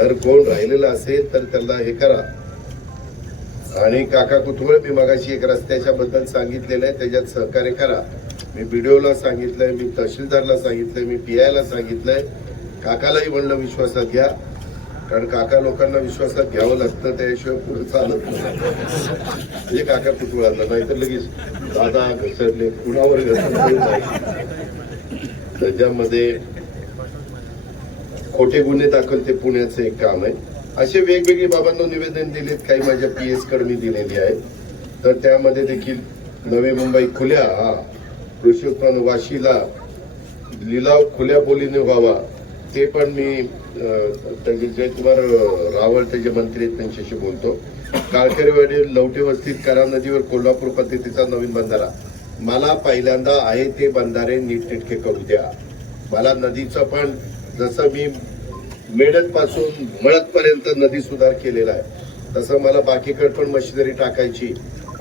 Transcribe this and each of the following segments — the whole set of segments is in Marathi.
जर कोण राहिलेलं असेल तर त्याला हे करा. आणि काका कुतुबळे मी मगाशी एक रस्त्याच्या बद्दल सांगितलेलं आहे, त्याच्यात सहकार्य करा. मी बीडीओला सांगितलंय, मी तहसीलदारला सांगितलंय, मी पीआयला सांगितलंय. काकालाही म्हणलं विश्वासात घ्या, कारण काका लोकांना विश्वासात घ्यावं लागतं, त्याशिवाय पुढे चालत नाही. म्हणजे काका कुतुबळांना, नाहीतर लगेच दादा घसरले, कुणावर घसरले नाही. त्याच्यामध्ये खोटे गुन्हे दाखल ते पुण्याचं एक काम आहे. असे वेगवेगळे बाबांना निवेदन दिलेत, काही माझ्या पीएस कडे मी दिलेली आहेत. तर त्यामध्ये देखील नवी मुंबई खुल्या कृषी उत्पन्न वाशीला लिलाव खुल्या बोलीने व्हावा, ते पण मी जयकुमार रावळ त्याचे मंत्री आहेत त्यांच्याशी बोलतो. काळकरेवाडी लवटे वस्तीत करा नदीवर कोल्हापूर पद्धतीचा नवीन बंधारा. मला पहिल्यांदा आहे ते बंधारे नीटनेटके करू द्या. मला नदीचं पण जसं मी मेडत पासून मळत पर्यंत नदी सुधार केलेला आहे, तसं मला बाकीकडे पण मशिनरी टाकायची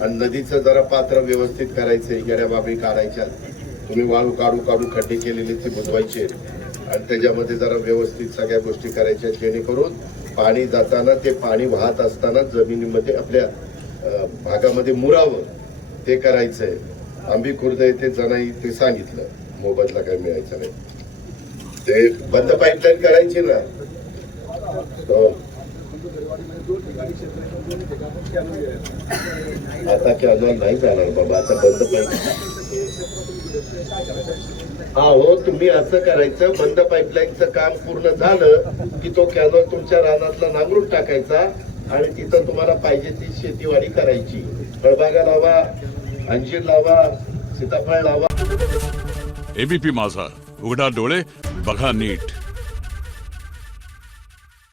आणि नदीचं जरा पात्र व्यवस्थित करायचंय. येड्या बाबी काढायच्या, तुम्ही वाळू काढू काढू खड्डे केलेले ते बुजवायचे आणि त्याच्यामध्ये जरा व्यवस्थित सगळ्या गोष्टी करायच्या, जेणेकरून पाणी जाताना ते पाणी वाहत असताना जमिनीमध्ये आपल्या भागामध्ये मुरावं, ते करायचंय. आंबी खुर्द येथे जणाई ते सांगितलं, मोबदला काय मिळायचा नाही. ते बंद पाईपलाईन करायची ना. आता कॅनॉल नाही जाणार बाबा, आता बंद पाईपलाईन. हो, तुम्ही असं करायचं, बंद पाईपलाईनचं काम पूर्ण झालं की तो कॅनॉल तुमच्या रानातला नांगरून टाकायचा आणि तिथं तुम्हाला पाहिजे ती शेतीवाडी करायची. फळबागा लावा, अंजीर लावा, सीताफळ लावा. एबीपी माझा, उघडा डोळे बघा नीट.